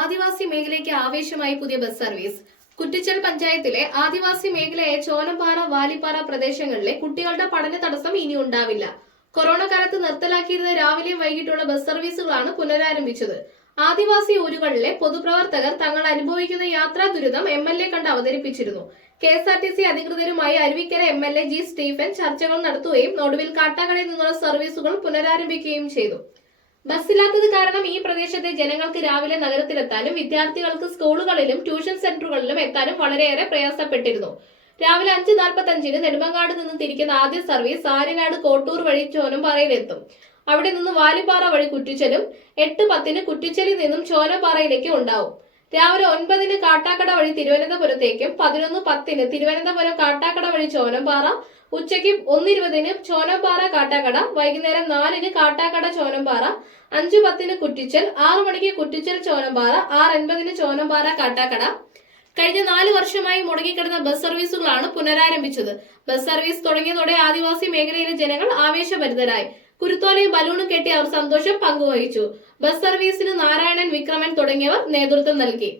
ആദിവാസി മേഖലയ്ക്ക് ആവേശമായി പുതിയ bus service. Kuttichal പഞ്ചായത്തിലെ ആദിവാസി മേഖലയെ ചോനപ്പാറ വാലിപ്പാറ പ്രദേശങ്ങളിലെ കുട്ടികളുടെ പഠന തടസ്സം ഇനി ഉണ്ടാവില്ല. കൊറോണ കാലത്ത് നിർത്തലാക്കിയിരുന്ന രാവിലെയും വൈകിട്ടുള്ള ബസ് സർവീസുകളാണ് പുനരാരംഭിച്ചത്. ആദിവാസി ഊരുകളിലെ പൊതുപ്രവർത്തകർ തങ്ങൾ അനുഭവിക്കുന്ന യാത്രാ ദുരിതം എം എൽ എ കണ്ട് അവതരിപ്പിച്ചിരുന്നു. K S R T C അധികൃതരുമായി Aruvikkara M L A G Stephen ചർച്ചകൾ നടത്തുകയും ഒടുവിൽ കാട്ടാക്കടയിൽ നിന്നുള്ള സർവീസുകൾ പുനരാരംഭിക്കുകയും ചെയ്തു. ബസ്സില്ലാത്തത് കാരണം ഈ പ്രദേശത്തെ ജനങ്ങൾക്ക് രാവിലെ നഗരത്തിലെത്താനും വിദ്യാർത്ഥികൾക്ക് സ്കൂളുകളിലും ട്യൂഷൻ സെന്ററുകളിലും എത്താനും വളരെയേറെ പ്രയാസപ്പെട്ടിരുന്നു. രാവിലെ അഞ്ച് നാൽപ്പത്തി അഞ്ചിന് നെടുമങ്ങാട് നിന്ന് തിരിക്കുന്ന ആദ്യ സർവീസ് ആര്യനാട് കോട്ടൂർ വഴി ചോനംപാറയിലെത്തും അവിടെ നിന്ന് വാലിപ്പാറ വഴി കുറ്റിച്ചലും എട്ട് പത്തിന് കുറ്റിച്ചലിൽ നിന്നും ചോനപ്പാറയിലേക്കും ഉണ്ടാവും. രാവിലെ ഒൻപതിന് കാട്ടാക്കട വഴി തിരുവനന്തപുരത്തേക്കും പതിനൊന്ന് പത്തിന് തിരുവനന്തപുരം കാട്ടാക്കട വഴി ചോനംപാറ ഉച്ചയ്ക്ക് ഒന്നിരുപതിന് ചോനംപാറ കാട്ടാക്കട വൈകുന്നേരം നാലിന് കാട്ടാക്കട ചോനംപാറ അഞ്ചു പത്തിന് കുറ്റിച്ചൽ ആറു മണിക്ക് കുറ്റിച്ചൽ ചോനംപാറ ആറ് എൺപതിന് ചോനംപാറ കാട്ടാക്കട. കഴിഞ്ഞ നാല് വർഷമായി മുടങ്ങിക്കിടന്ന ബസ് സർവീസുകളാണ് പുനരാരംഭിച്ചത്. ബസ് സർവീസ് തുടങ്ങിയതോടെ ആദിവാസി മേഖലയിലെ ജനങ്ങൾ ആവേശഭരിതരായി. കുരുത്തോലയും ബലൂണും കെട്ടി അവർ സന്തോഷം പങ്കുവഹിച്ചു. ബസ് സർവീസിന് നാരായണൻ വിക്രമൻ തുടങ്ങിയവർ നേതൃത്വം നൽകി.